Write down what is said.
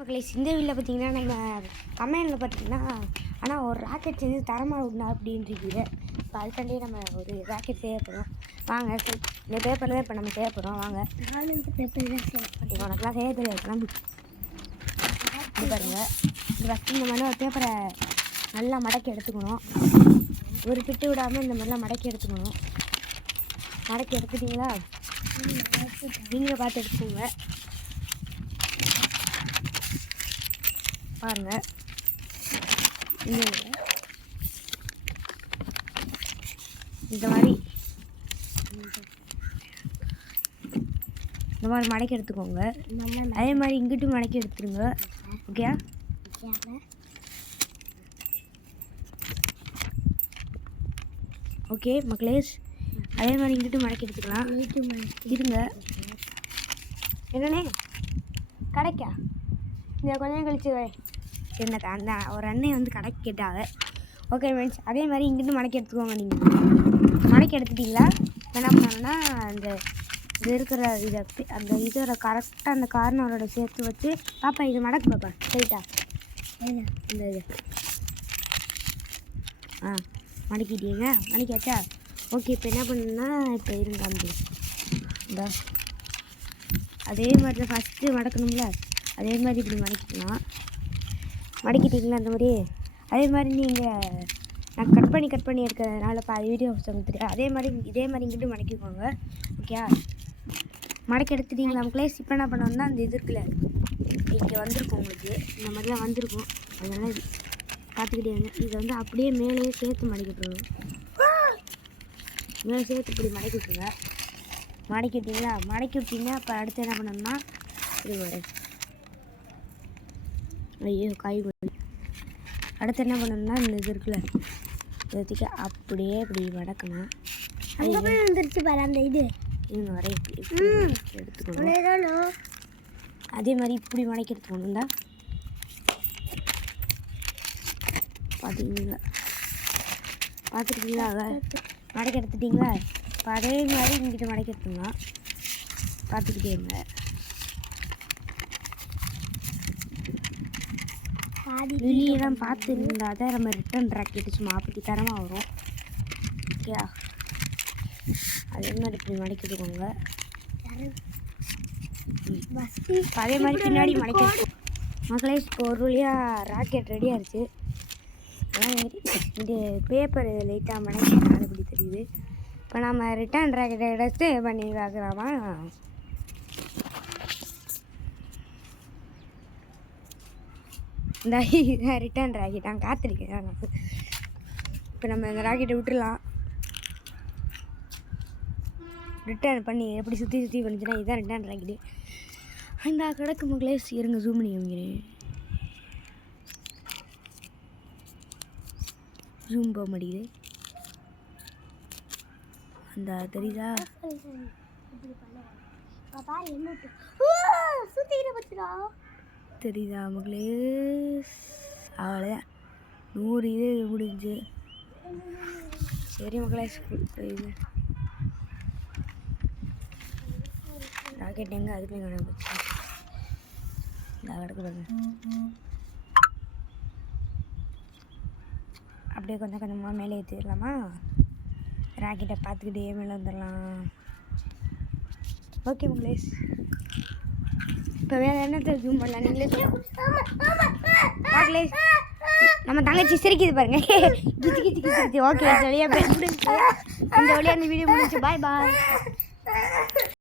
மக்களே இந்த வீட்டில் பார்த்தீங்கன்னா நம்ம கமெண்டில் பார்த்தீங்கன்னா ஆனால் ஒரு ராக்கெட் செஞ்சு தரமாக விடணும் அப்படின்றீங்க. இப்போ அதுக்காண்டி நம்ம ஒரு ராக்கெட் செய்ய போகிறோம். வாங்க இந்த பேப்பரில் தான் இப்போ நம்ம செய்ய போகிறோம். வாங்க இந்த பேப்பர் தான் செய்ய உனக்குலாம் செய்ய தெரியாது கிளம்பி இது பாருங்கள். இந்த ஃபஸ்ட்டு இந்த மாதிரி ஒரு பேப்பரை நல்லா மடக்கி எடுத்துக்கணும். ஒரு பிட்டு விடாமல் இந்த மாதிரிலாம் மடக்கி எடுத்துக்கணும். மடக்கி எடுத்துட்டிங்களா? நீங்களே பார்த்து எடுத்துக்கோங்க. பாருங்க இந்த மாதிரி மடக்கி எடுத்துக்கோங்க. அதே மாதிரி இங்கிட்டும் மடக்கி எடுத்துருங்க. ஓகே ஓகே மக்களேஷ், அதே மாதிரி இங்கிட்டும் மடக்கி எடுத்துக்கலாம். இருங்க என்னண்ணே கிடைக்கா இந்த கொஞ்சம் கழிச்சு என்ன அந்த ஒரு அண்ணன் வந்து கடைக்கு கேட்டாங்க. ஓகே ஃப்ரெண்ட்ஸ், அதே மாதிரி இங்கிட்டு மடக்கி எடுத்துக்கோங்க. நீங்கள் மடக்கி எடுத்துட்டிங்களா? என்ன பண்ணணும்னா அந்த இது இருக்கிற இதை அந்த இதோட கரெக்டாக அந்த கார்னரோட சேர்த்து வச்சு பாப்பா இது மடக்கு பாப்பா ஸ்ட்ரைட்டா இந்த இது மடக்கிட்டீங்க. மடக்கியாச்சா? ஓகே, இப்போ என்ன பண்ணணும்னா இப்போ இருங்க இந்த அதே மாதிரி தான் ஃபஸ்ட்டு மடக்கணும்ல, அதே மாதிரி இப்படி மடக்கிக்கலாம். மடக்கிட்டீங்களா? அந்த மாதிரி அதே மாதிரி நீங்கள் நான் கட் பண்ணி எடுக்கிறதுனால பாதி வீடியோ தெரியும். அதே மாதிரி இதே மாதிரி இங்கிட்டு மடக்கிக்கோங்க. ஓகே, மடக்கி எடுத்துட்டிங்களா மக்களே? இப்போ என்ன பண்ணோம்னா அந்த இது இருக்குல்ல, இங்கே வந்திருக்கும் உங்களுக்கு இந்த மாதிரிலாம் வந்திருக்கும். அதனால் பார்த்துக்கிட்டே இதை வந்து அப்படியே மேலேயே சேர்த்து மடக்கி விட்டுருங்க. மேலே சேர்த்து இப்படி மடக்கி விட்டுருங்க. மடக்கி விட்டிங்களா? மடக்கி விட்டிங்கன்னா அப்போ அடுத்து என்ன பண்ணோம்னா இது வர ஐயோ காய் அடுத்து என்ன பண்ணணும்னா இந்த இது இருக்குல்ல இதுக்கு அப்படியே இப்படி மடக்கணும். வந்துருச்சு பாரு அந்த இது இவங்க வர எடுத்துக்கணும். அதே மாதிரி இப்படி மடக்கி எடுத்துக்கணும். தான் பார்த்துருக்கீங்களா? மடக்கி எடுத்துட்டிங்களா? இப்போ அதே மாதிரி இங்கிட்ட மடக்கி எடுத்துக்கலாம். பார்த்துக்கிட்டே இருங்க. வெளியெல்லாம் பார்த்து இருந்தால் தான் நம்ம ரிட்டன் ராக்கெட்டு சும்மா அப்படி தரமாக வரும். ஓகே, அதே மாதிரி இப்படி மடக்கிட்டுக்கோங்க. அதே மாதிரி பின்னாடி மடக்கி மக்களே. இப்போ ஒரு வழியாக ராக்கெட் ரெடி ஆகிடுச்சு. இது பேப்பர் லைட்டாக மடக்கினாலும் இப்படி தெரியுது. இப்போ நம்ம ரிட்டன் ராக்கெட்டை எடுத்து பண்ணி பார்க்கலாமா? இந்த ரிட்டன் ராக்கெட் நான் காத்திருக்கேன். இப்போ நம்ம இந்த ராக்கெட்டை விட்டுடலாம். ரிட்டர்ன் பண்ணி எப்படி சுற்றி பண்ணிச்சுன்னா இதுதான் ரிட்டர்ன் ராக்கெட்டு. அந்த கிடக்கு மக்களே. இருங்க ஜூம் பண்ணி காமிக்கிறேன். ஜூம் போக மாட்டேங்குது. அந்த தெரியுதா? தெரியுதா மக்களே? அவ்வளோதான், 100 இது முடிஞ்சு. சரி மக்களே, இது ராக்கெட் எங்கே அதுக்குமே கடை போச்சு. இந்த கிடக்கு பாருங்க. அப்படியே கொஞ்சம் கொஞ்சமாக மேலே ஏற்றிடலாமா? ராக்கெட்டை பார்த்துக்கிட்டே மேலே வந்துடலாம். ஓகே மக்களே, இப்போ வேறு என்னத்தை ஜூம் பண்ணலாம் நீங்களே மக்களே. நம்ம தங்கச்சி சிரிக்குது பாருங்க. கிச்சு கிச்சு கிச்சு. ஓகே, வழியாக பேச முடிஞ்சு. இந்த வழியாக அந்த வீடியோ முடிஞ்சு. பாய் பாய்.